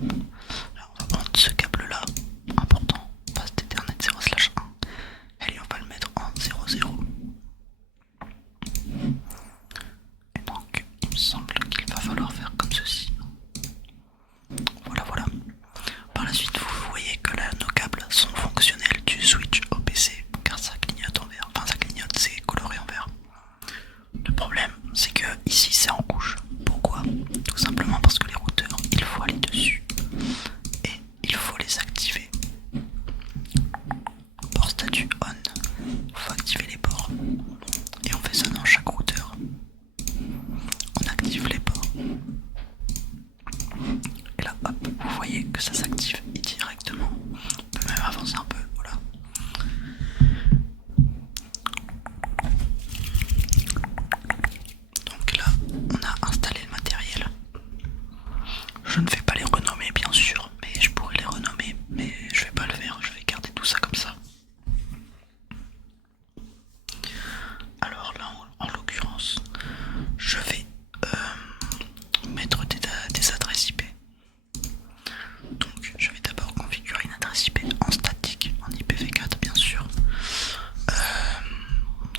Alors, on va prendre ce câble-là, important, Fast Ethernet 0/1, et on va le mettre en 0,0. Et donc, il me semble qu'il va falloir faire comme ceci. Voilà, voilà. Par la suite, vous voyez que là, nos câbles sont fonctionnels du switch au PC, car ça clignote en vert. Enfin, ça clignote, c'est coloré en vert. Le problème, c'est que ici, c'est en rouge. Pourquoi? Tout simplement parce que les routeurs, il faut aller dessus et il faut les activer. Port statut on, il faut activer les ports. Et on fait ça dans chaque routeur. On active les ports. Et là, hop, vous voyez que ça s'active directement. On peut même avancer un peu, voilà. Donc là, on a installé le matériel. Je ne vais pas les renommer bien sûr, mais je pourrais les renommer, mais je vais pas le faire, je vais garder tout ça comme ça. Alors là, en l'occurrence, je vais mettre des adresses IP. Donc je vais d'abord configurer une adresse IP en statique, en IPv4 bien sûr.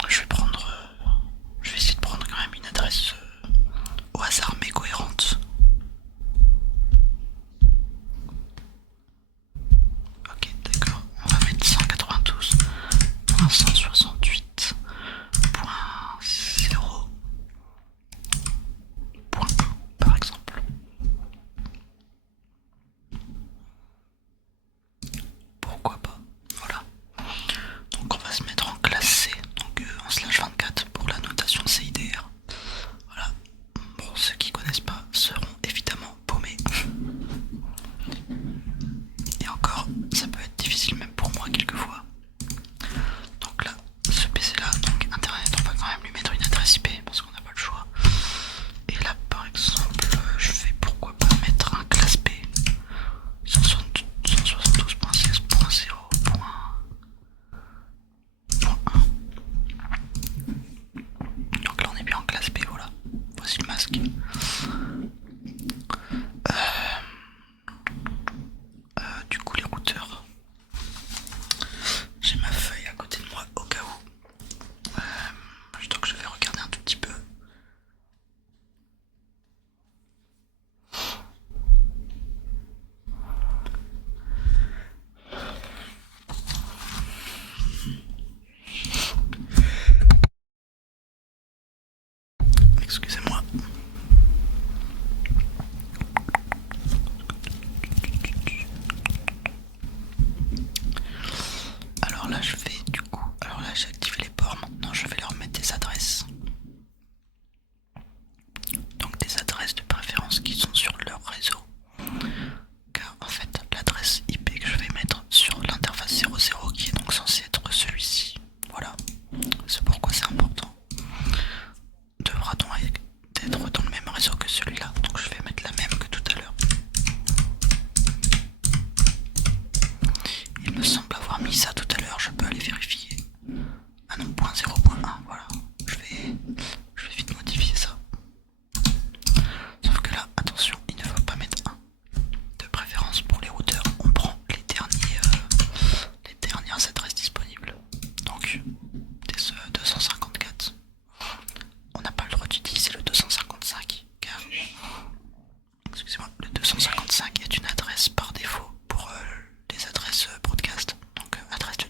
Je vais essayer de prendre quand même une adresse au hasard mais cohérente. Ok, d'accord, on va mettre 192.168.0.1 par exemple. Pourquoi pas, voilà. Donc on va se mettre en classe C, donc en /24 pour la notation CIDR. Voilà. Bon, ceux qui connaissent pas seront évidemment paumés. Et encore, ça peut être difficile même pour moi quelquefois. Donc là, ce PC là, donc internet, on va quand même lui mettre une adresse IP parce qu'on n'a pas le choix. Et là par exemple, je vais pourquoi pas mettre un classe B 172.16.0.1. Donc là on est bien en classe B, voilà. Voici le masque. Du coup les routeurs. J'ai ma feuille à côté de moi au cas où. Donc je vais regarder un tout petit peu. Excusez-moi. Alors là je vais du coup. Alors là j'ai activé les ports. Maintenant je vais leur mettre des adresses. Donc des adresses de préférence qui sont sur leur réseau. Car en fait l'adresse IP que je vais mettre sur l'interface 00 qui est donc censé être celui-ci. Voilà. C'est pourquoi c'est important. Devra donc être dans le même réseau que celui-là. Donc je vais mettre la même que tout à l'heure. Il me semble avoir mis ça tout à l'heure, je peux aller vérifier. Ah non, .0.1, voilà. Je vais vite modifier ça. Sauf que là, attention, il ne faut pas mettre 1. De préférence pour les routeurs, on prend les dernières adresses disponibles. Donc, des 254. On n'a pas le droit d'utiliser le 255 car, excusez-moi, le 255 est une adresse par défaut pour les adresses broadcast, donc adresse de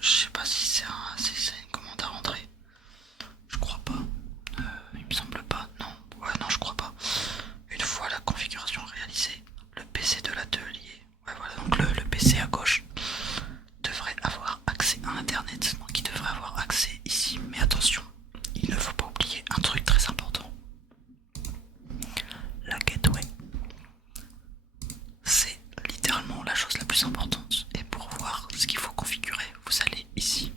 je sais pas si c'est une commande à rentrer. Je crois pas. Il me semble pas. Non. Ouais, non, je crois pas. Une fois la configuration réalisée, le PC de l'atelier, ouais, voilà, donc le PC à gauche devrait avoir accès à Internet. Donc il devrait avoir accès ici. Mais attention, il ne faut pas oublier un truc très important. La gateway. C'est littéralement la chose la plus importante. Et pour voir ce qu'il faut configurer, vous allez ici.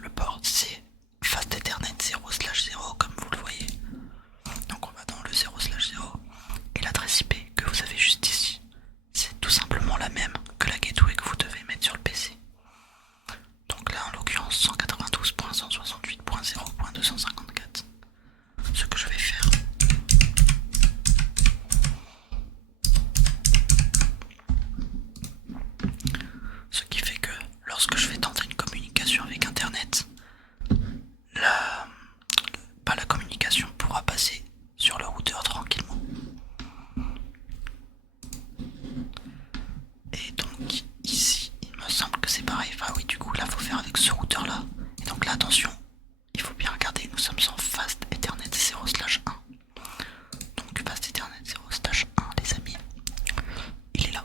Le port c'est Fast Ethernet 0/0 comme vous le voyez. Donc on va dans le 0/0 et l'adresse IP que vous avez juste ici. C'est tout simplement la même que la gateway que vous devez mettre sur le PC. Donc là en l'occurrence 192.168.0.254. Ce que je vais faire, ce qui fait que lorsque je vais tenter une communication avec Internet, la, pas la communication pourra passer sur le routeur tranquillement. Et donc ici, il me semble que c'est pareil. Enfin oui, du coup là faut faire avec ce routeur là. Et donc là attention, il faut bien regarder, nous sommes en Fast Ethernet 0/1. Donc Fast Ethernet 0/1 les amis, il est là.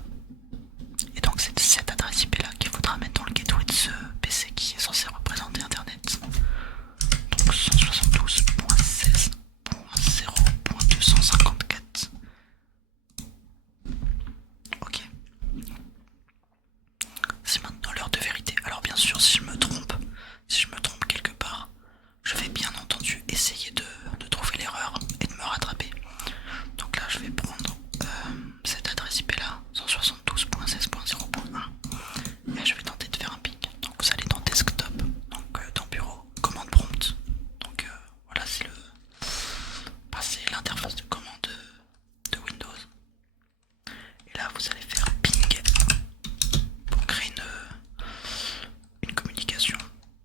Et donc c'est cette adresse IP là qu'il faudra mettre dans le gateway de ce PC qui est censé représenter Internet. Donc 172.16.0.254. Ok. C'est maintenant l'heure de vérité. Alors bien sûr si je me trompe quelque part, je vais bien entendu essayer de trouver l'erreur et de me rattraper. Donc là je vais prendre cette adresse IP là, 172.16.0.1, et je vais tenter de faire un ping. Donc vous allez dans desktop, donc dans bureau, commande prompt. Donc voilà c'est l'interface de commande de Windows. Et là vous allez faire ping pour créer une communication,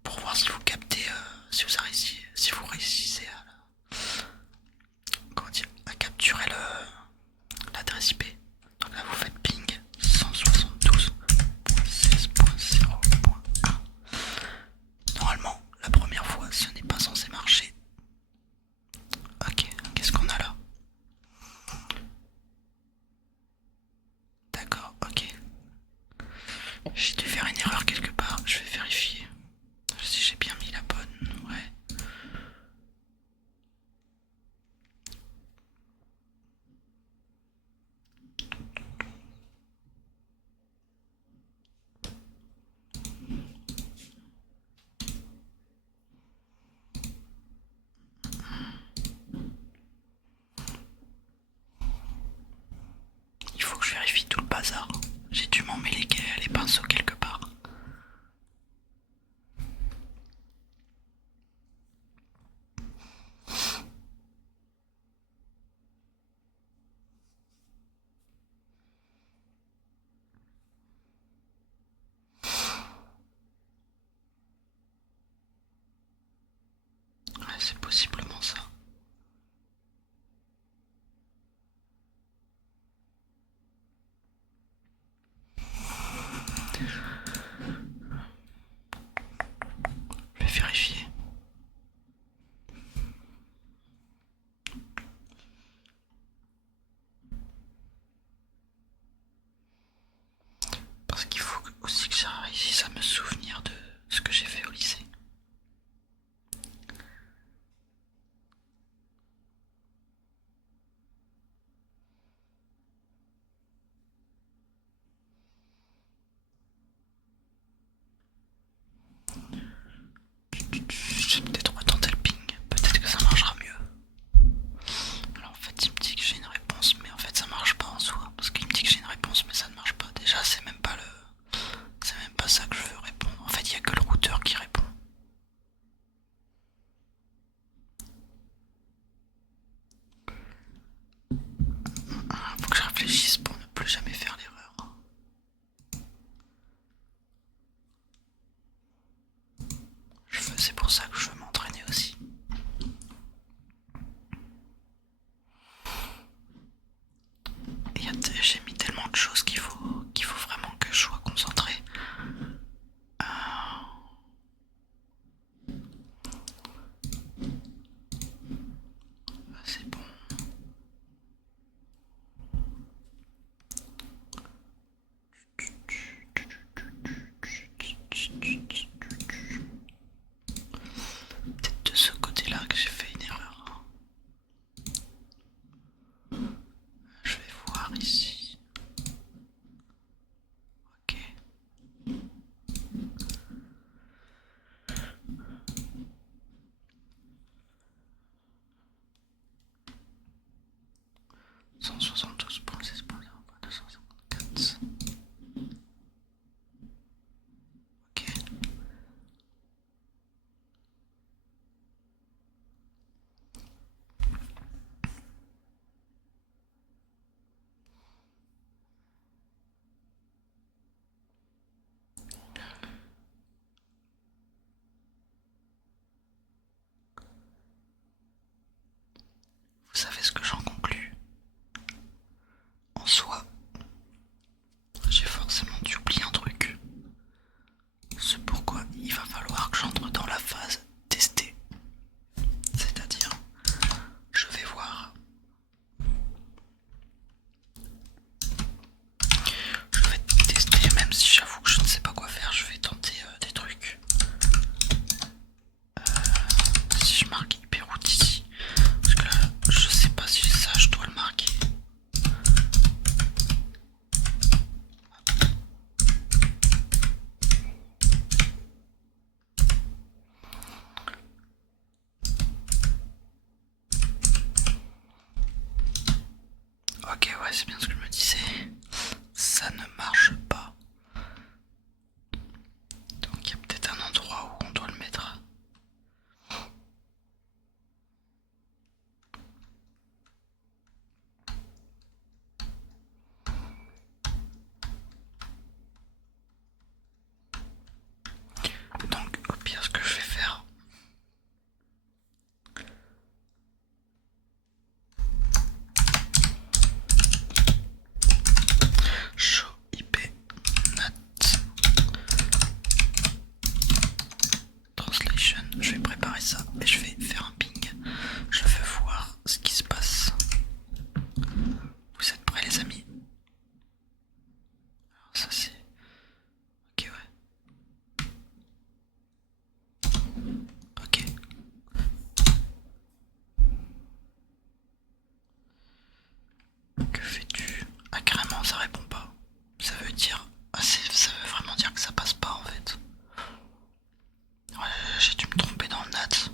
pour voir si vous captez, si vous réussissez à capturer l'adresse IP. Donc là vous faites ping 172.16.0.1. Normalement la première fois ce n'est pas censé marcher. Ok, qu'est-ce qu'on a là? D'accord, ok. J'ai dû faire une erreur quelque part, je vais vérifier si j'ai bien mis la bonne, ouais. Il faut que je vérifie tout le bazar. J'ai dû m'en mêler les pinceaux quelque part. Ouais, c'est possiblement ça. Je vais vérifier. Parce qu'il faut aussi que ça réussisse à me souvenir de ce que j'ai fait au lycée. Je vais peut-être retenter le ping, peut-être que ça marchera mieux. Alors en fait il me dit que j'ai une réponse, mais en fait ça marche pas en soi. Parce qu'il me dit que j'ai une réponse mais ça ne marche pas. Déjà c'est même pas ça que je veux répondre. En fait il n'y a que le routeur qui répond. Faut que je réfléchisse pour ne plus jamais faire l'erreur. C'est pour ça que je veux m'entraîner aussi. Et j'ai mis tellement de choses qu'il faut vraiment que je sois concentré. par ici. Ok. Cent soixante-douze point six point zéro deux cent cinquante-quatre. Ok. Vous savez ce que j'en conclus? En soi, j'ai forcément dû oublier un truc. C'est pourquoi il va falloir que j'entre dans la phase tester. C'est-à-dire, je vais voir. Je vais tester, même si j'avoue que je ne sais pas quoi faire, je vais tenter des trucs. Si je marque hyperroute ici, parce que là, je sais pas si ça je dois le marquer. Ok, ouais, c'est bien ce que je me disais. Ça ne marche pas. Donc il y a peut-être un endroit où on doit le mettre. Donc au pire, ce que je vais faire, show IP NAT translation, je vais préparer ça et je vais faire un ping. Je veux voir ce qui se passe. Vous êtes prêts les amis? Alors ça c'est... Ok, ouais. Ok. Que fais-tu? Ah carrément ça répond pas. Ça veut dire... Ah, ça veut vraiment dire que ça passe pas en fait. Ouais, j'ai dû me tromper dans le NAT.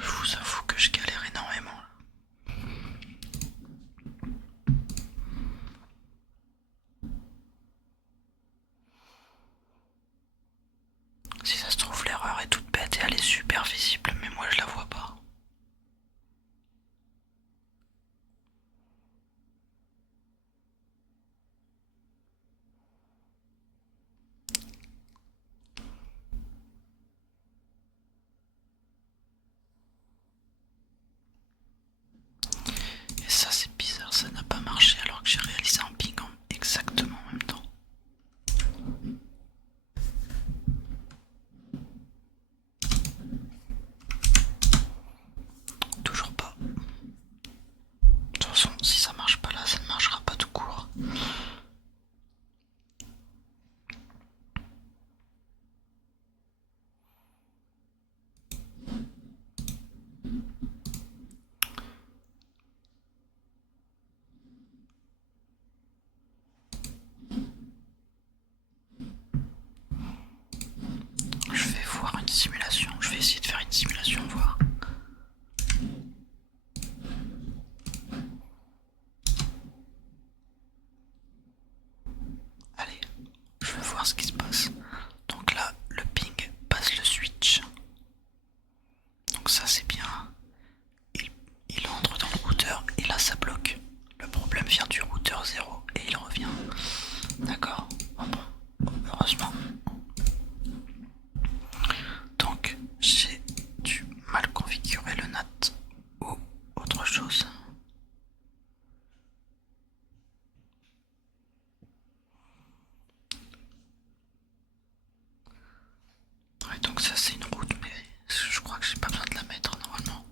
Je vous avoue que je galère énormément là. Si ça se trouve l'erreur est toute bête et elle est super visible mais moi je la vois pas. Et ça c'est bizarre, ça n'a pas marché alors que j'ai réalisé un ping exactement en même temps. Toujours pas. De toute façon, si ça marche pas là, ça ne marchera pas tout court. Je vais voir une simulation, je vais essayer de faire une simulation, voir. Allez, je vais voir ce qui se passe. Donc là, le ping passe le switch. Donc ça c'est bien. Il entre dans le routeur et là ça bloque. Le problème vient du routeur 0 et il revient. D'accord? Bon, heureusement. Donc j'ai dû mal configurer le NAT ou autre chose. Ouais, donc ça c'est une route, mais je crois que j'ai pas besoin de la mettre normalement.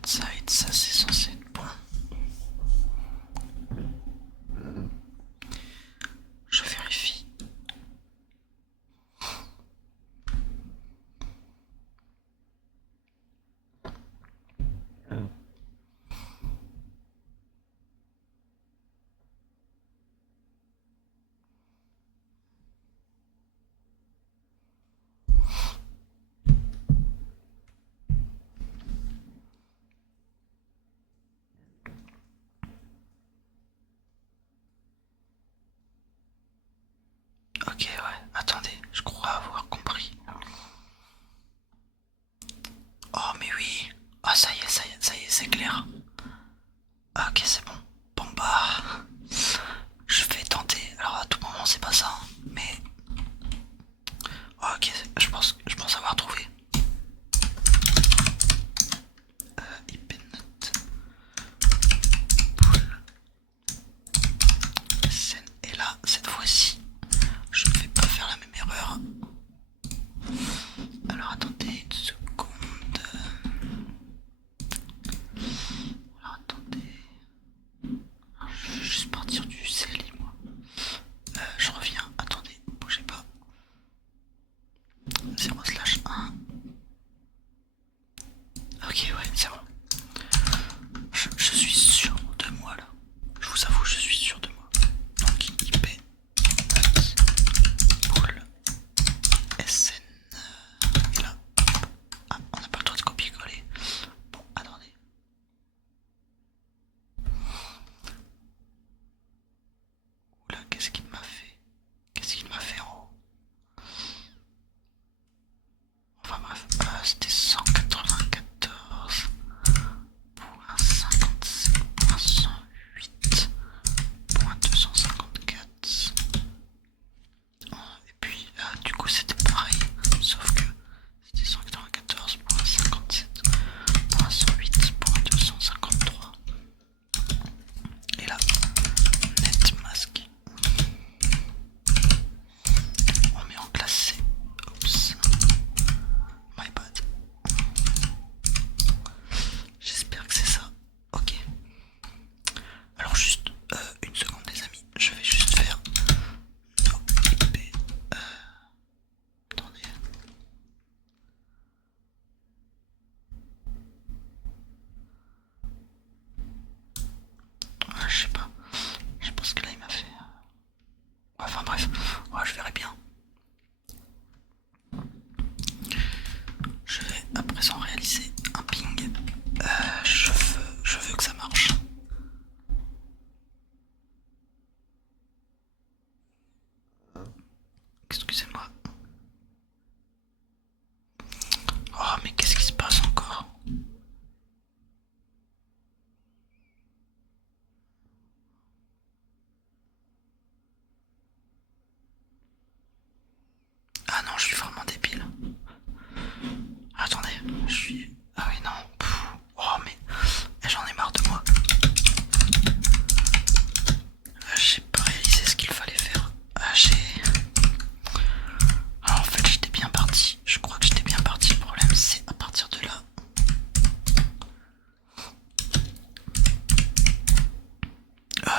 outside, ça c'est censé être bon. Je vérifie. Ok, ouais, attendez, je crois avoir compris. Oh, mais oui. Ah, ça y est, ça y est, ça y est, c'est clair. Ok, c'est bon. Bon, bah, je vais tenter. Alors, à tout moment, c'est pas ça, hein, mais ok, je pense avoir trouvé. IP note pool scène. Et là, cette fois-ci, je ne vais pas faire la même erreur. Alors, attendez une seconde. Alors, attendez. Je vais juste partir du CLI, moi. Je reviens. Attendez, bougez pas. 0/1. Ok, ouais, c'est bon. Je suis sûr de moi là. Je vous avoue, je suis sûr de moi. Donc IP note pool SN. Et là, ah, on n'a pas le droit de copier-coller. Bon, attendez. Oula, qu'est-ce qu'il m'a fait? Qu'est-ce qu'il m'a fait en haut? Enfin bref, c'était 194.57.108.254. Et puis du coup c'était pareil, sauf que c'était 194.57.108.253. Et là, net masque. On met en classe C. Oups. My bad. J'espère que c'est ça. Ok. Alors juste une seconde les amis. Je vais juste faire no IP. Attendez. Je sais pas. Je pense que là il m'a fait. Enfin bref. Ouais, je verrai bien. Je vais à présent réaliser un ping. Je veux que ça marche. Excusez-moi. Oh mais qu'est-ce qui se passe encore? Ah non, je suis vraiment débile. Attendez, je suis... Ah oui non. Oh mais j'en ai marre de moi. J'ai pas réalisé ce qu'il fallait faire. En fait j'étais bien parti. Je crois que j'étais bien parti. Le problème c'est à partir de là.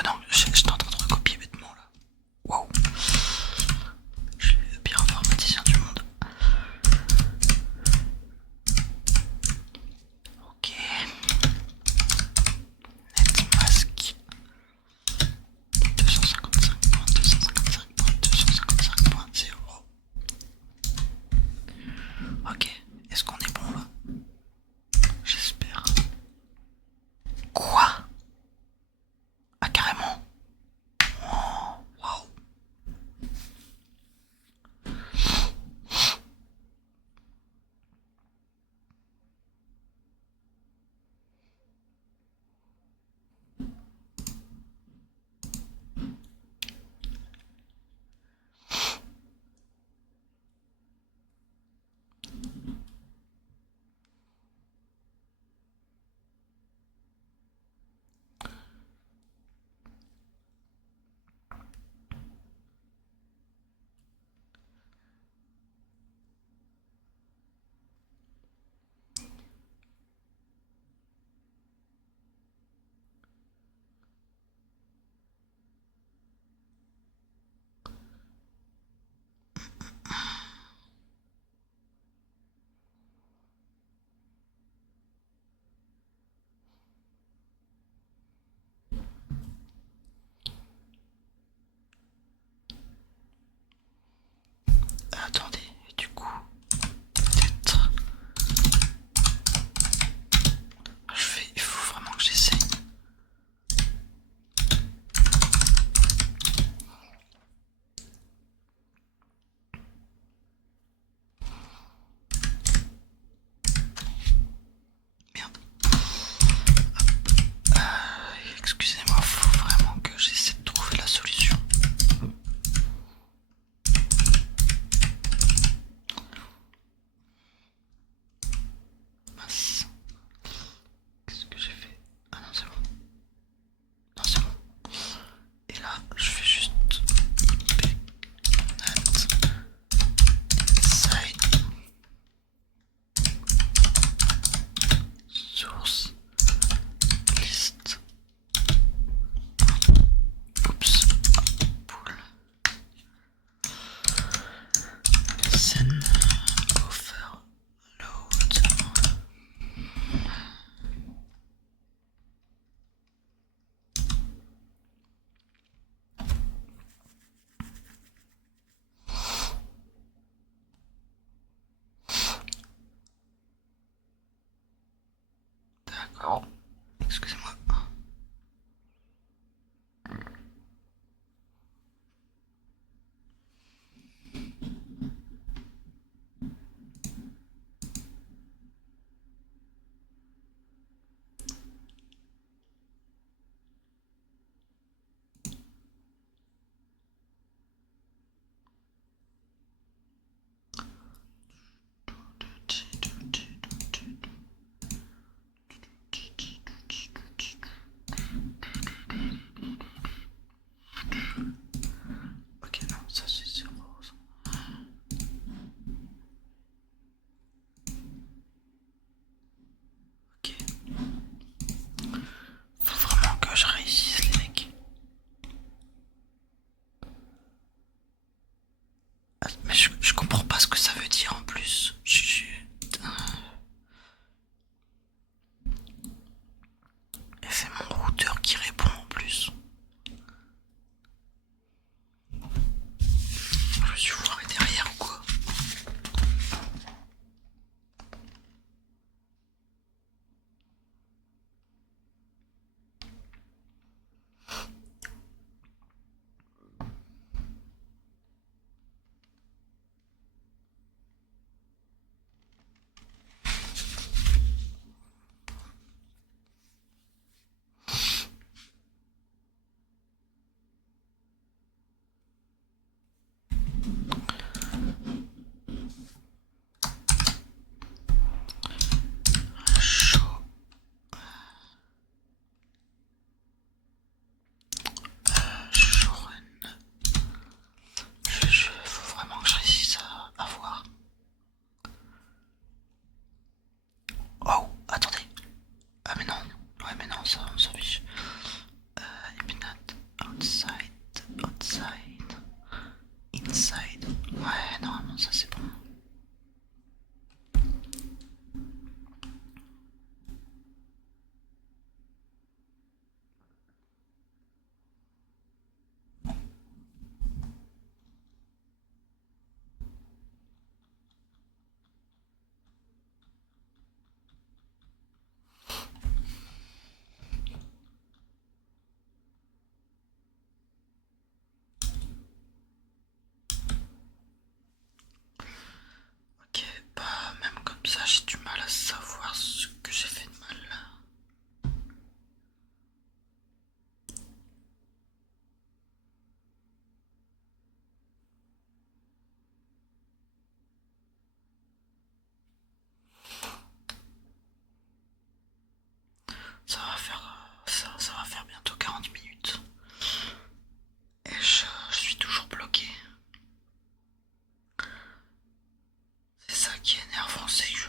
Non, j'étais en train de recopier bêtement là. Waouh. Je suis le pire informaticien du monde. D'accord. Excusez-moi. Ok, non, ça c'est zéro. Ok. Faut vraiment que je réussisse, les mecs. Ah, mais je comprends pas ce que ça veut dire en plus. Et c'est mon routeur qui répond en plus. Je me suis foiré derrière ou quoi? Chaud. Chaud. Faut vraiment que je réussisse à voir. Oh, attendez. Ah mais non. Ouais mais non, ça on s'en fiche. Infinite. Outside. Outside. Inside. Ouais, normalement ça c'est bon. Ok, bah même comme ça j'ai du mal à savoir ce que j'ai fait de mal là. Ça va faire bientôt 40 minutes. Et je suis toujours bloqué. C'est ça qui est énervant, c'est que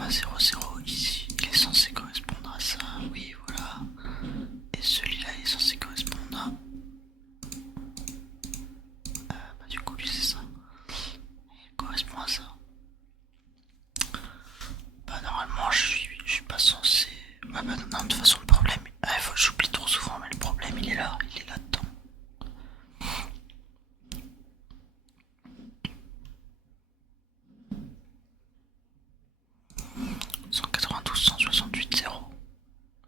alpha 00 ici, il est censé correspondre à ça, oui voilà. Et celui-là il est censé correspondre à... bah du coup lui c'est ça. Il correspond à ça. Bah normalement je suis pas censé... Ouais bah non, de toute façon le problème... Ah, j'oublie trop souvent mais le problème il est là-dedans. 192, 168, 0.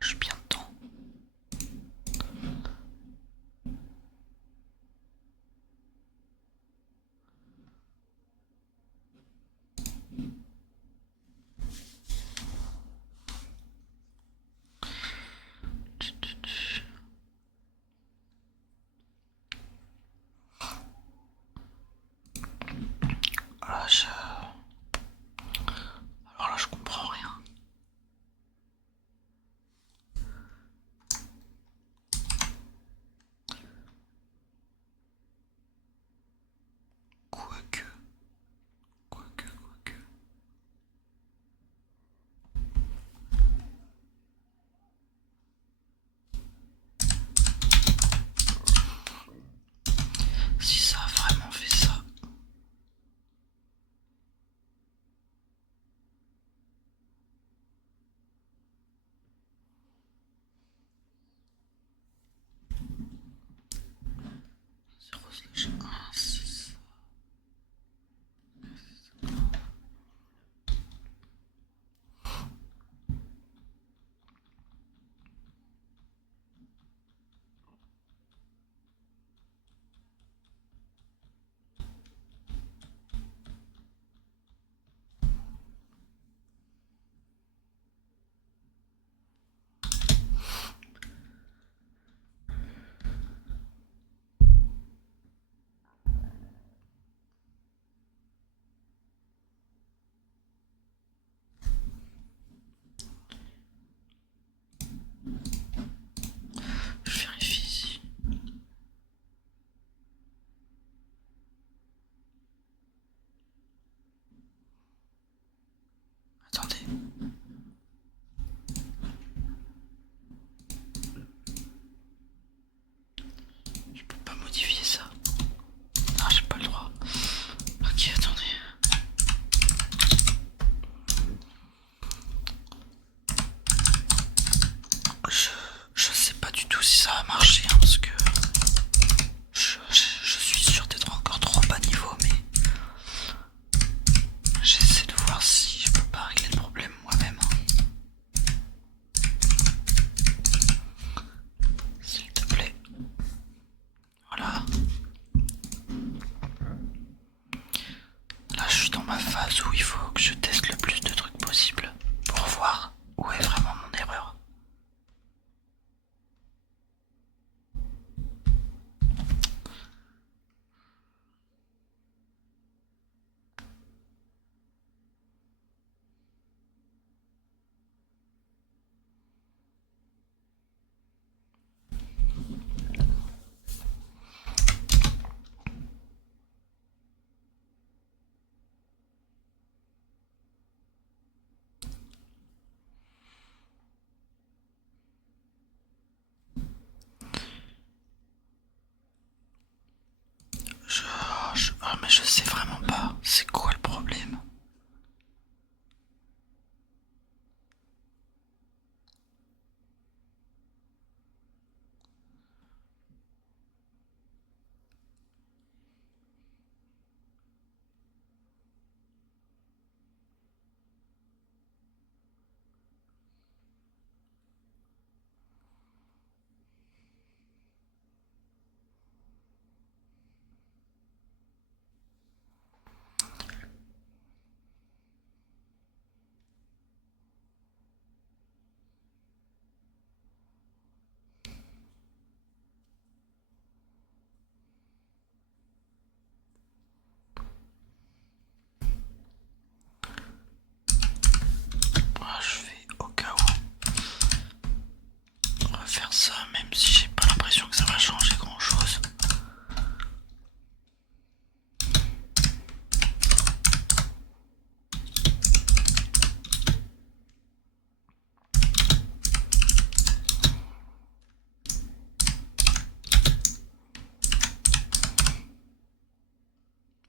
Je suis bien dedans. Ah, alors là je comprends rien. Quoique... Quoique... Si ça a vraiment fait ça... Zéro slash un, six. Je vérifie ici. Attendez. Je peux pas modifier ça. Ah, j'ai pas le droit. Ok, attendez. Je sais pas du tout si ça va marcher, hein, parce que je suis sûr d'être encore trop bas niveau, mais j'essaie de voir si je peux pas régler le problème moi-même, hein. S'il te plaît. Voilà. Là, je suis dans ma phase où il faut que je teste le plus de trucs possible pour voir où est vraiment mon erreur.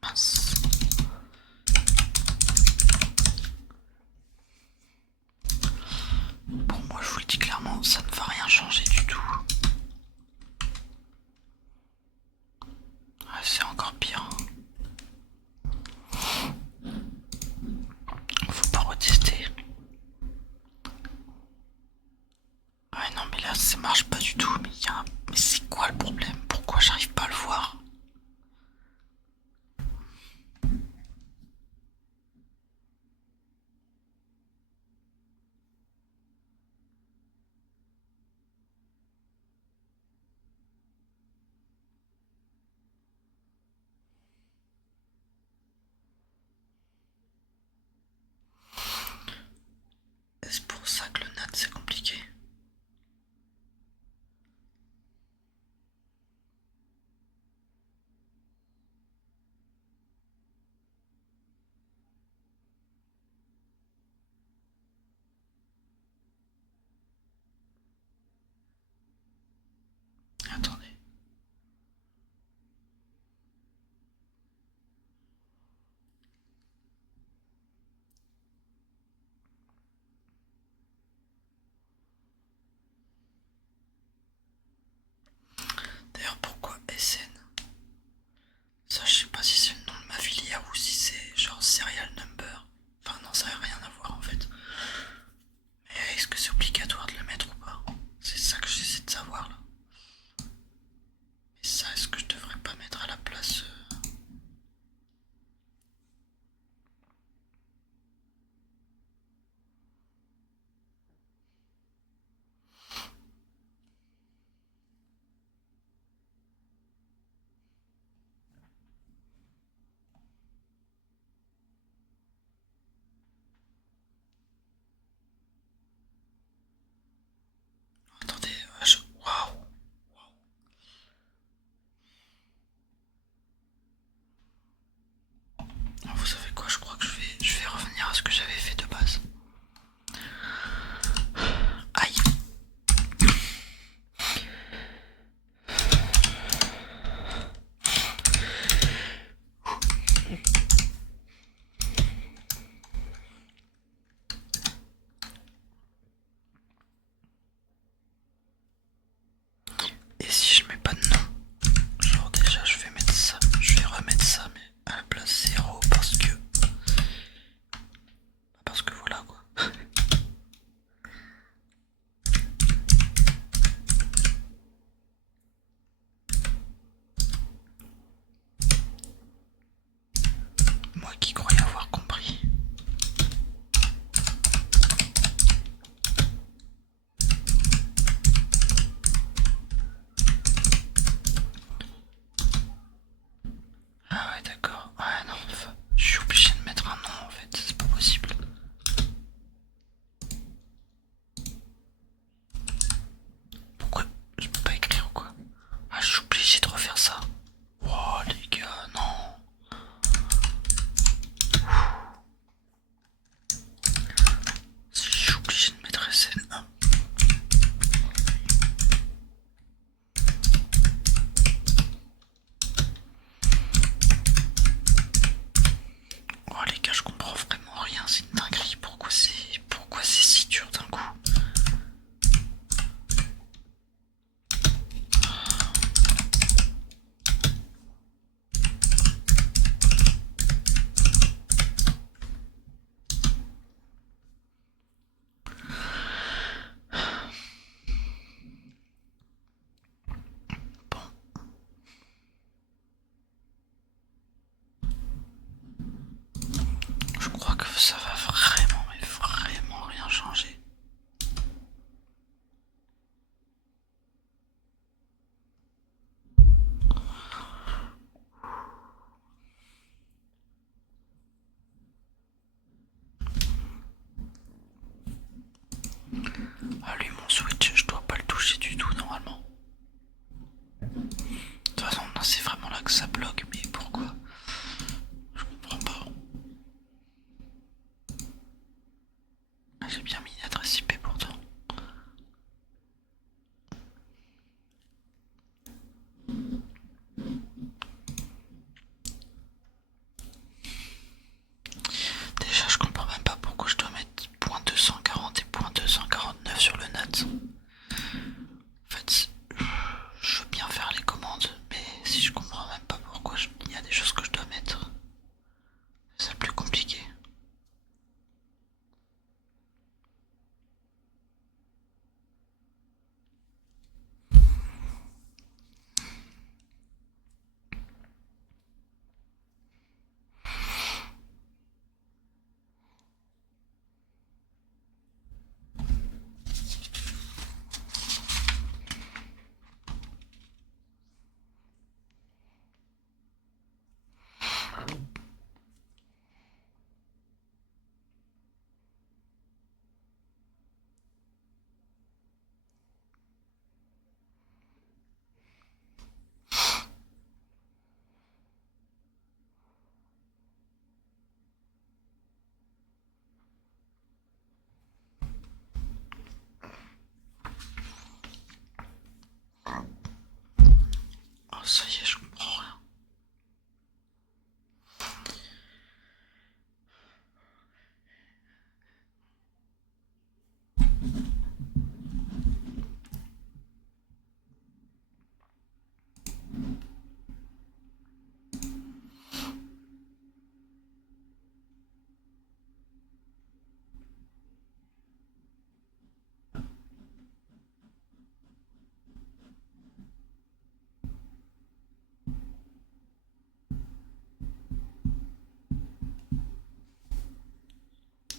Mince. Pour moi, je vous le dis clairement, ça ne va rien changer du tout. Ouais, c'est encore pire. Faut pas retester. Ouais, non, mais là, ça marche pas du tout. Mais c'est quoi le problème? Pourquoi j'arrive pas à le voir? Est-ce pour ça que le NAT c'est compliqué? Attendez. D'ailleurs, pourquoi SN? Ça, je sais pas si c'est le nom de ma filière ou si c'est genre serial number. Enfin, non, ça n'a rien à voir en fait. Mais est-ce que c'est obligatoire de le mettre ou pas? C'est ça que j'essaie de savoir là. Et ça, est-ce que je devrais pas mettre à la place Attendez, waouh! Vous savez quoi, je crois que je vais revenir à ce que j'avais fait de base. Aïe! Et si je mets pas de nom? Genre déjà je vais mettre ça, je vais remettre ça mais à la place 0 parce que voilà quoi. Moi qui croyais avoir compris. Ah ouais d'accord, ouais non, enfin, je suis obligé de mettre un nom en fait, c'est pas possible. Pourquoi je peux pas écrire ou quoi? Ah je suis obligé de refaire ça. Oh les gars, non. Si je suis obligé de mettre SN1. Oh les gars, je comprends vraiment rien, c'est une dinguerie. Pourquoi c'est si dur d'un coup? Bon, je crois que ça va vraiment, mais vraiment rien changer. Ah lui mon Switch, je dois pas le toucher du tout normalement. De toute façon, non, c'est vraiment là que ça bloque, mais pourquoi? Je comprends pas. Ah, j'ai bien mis une adresse IP pourtant. ça y est, je comprends rien.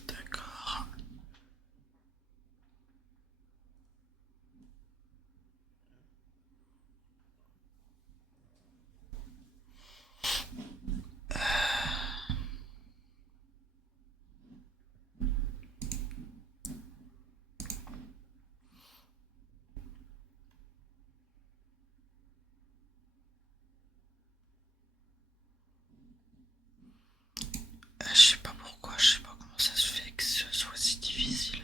D'accord. Je sais pas pourquoi, je sais pas comment ça se fait que ce soit si difficile.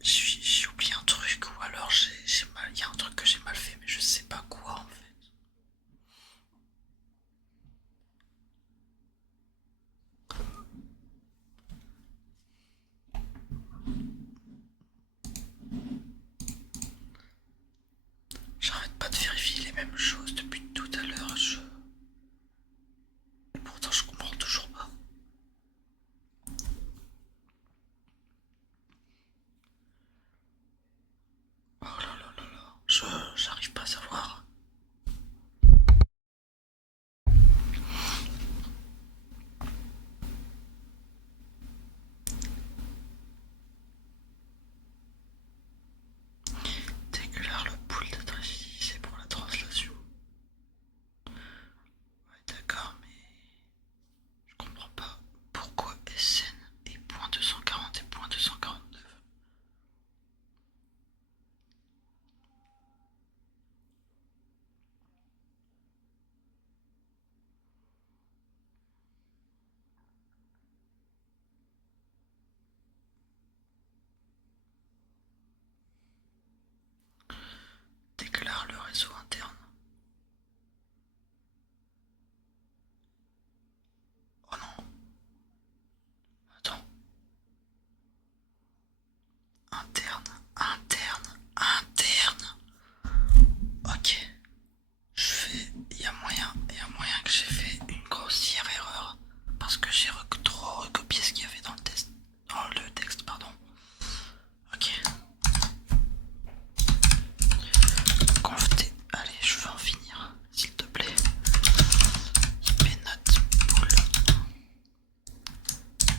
J'ai oublié un truc ou alors j'ai mal, il y a un truc que j'ai mal fait mais je sais pas quoi en fait. J'arrête pas de vérifier les mêmes choses depuis tout à l'heure, et pourtant je comprends toujours pas. Oh là là là là, j'arrive pas à savoir. Déclare le pool d'être utilisé pour la translation. Ouais, d'accord, mais je comprends pas pourquoi SN et .240 et .249. Déclare le réseau interne. Oh non, attends. Interne, interne, interne. Ok. Il y a moyen que j'ai fait une grossière erreur parce que j'ai trop recopié ce qu'il y avait dans le test, dans le texte, pardon. Ok. Conf. Allez, je veux en finir, s'il te plaît. IPNAT pool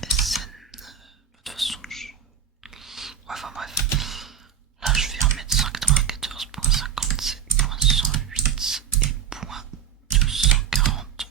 SN. De toute façon, ouais, enfin bref. Là, je vais remettre 194.57.108 et .240.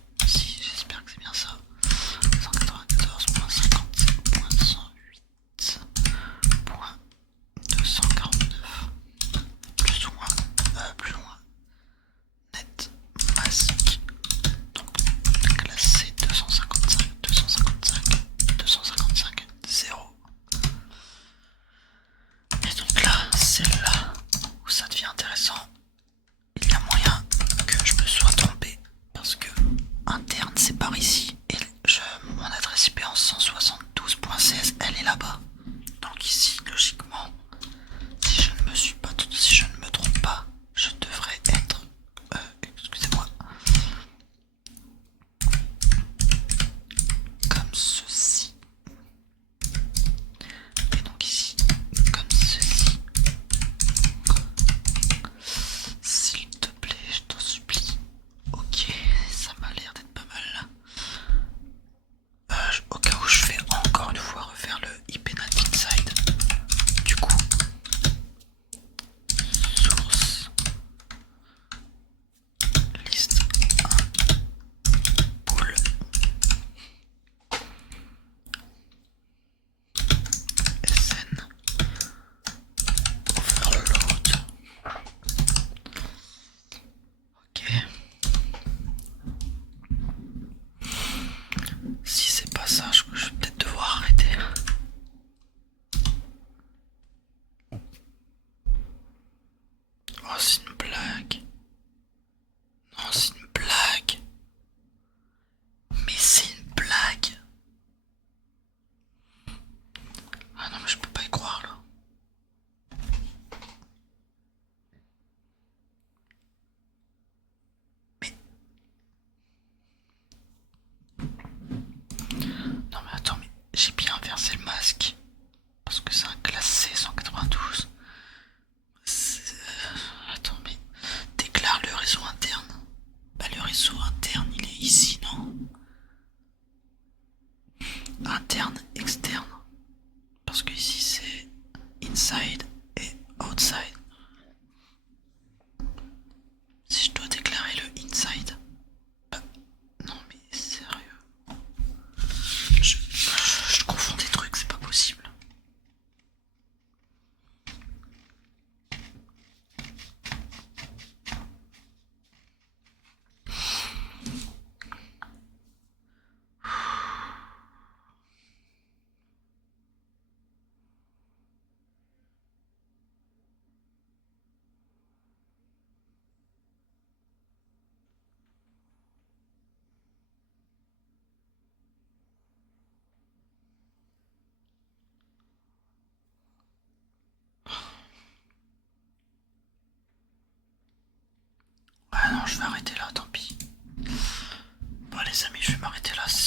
m'arrêter là, c'est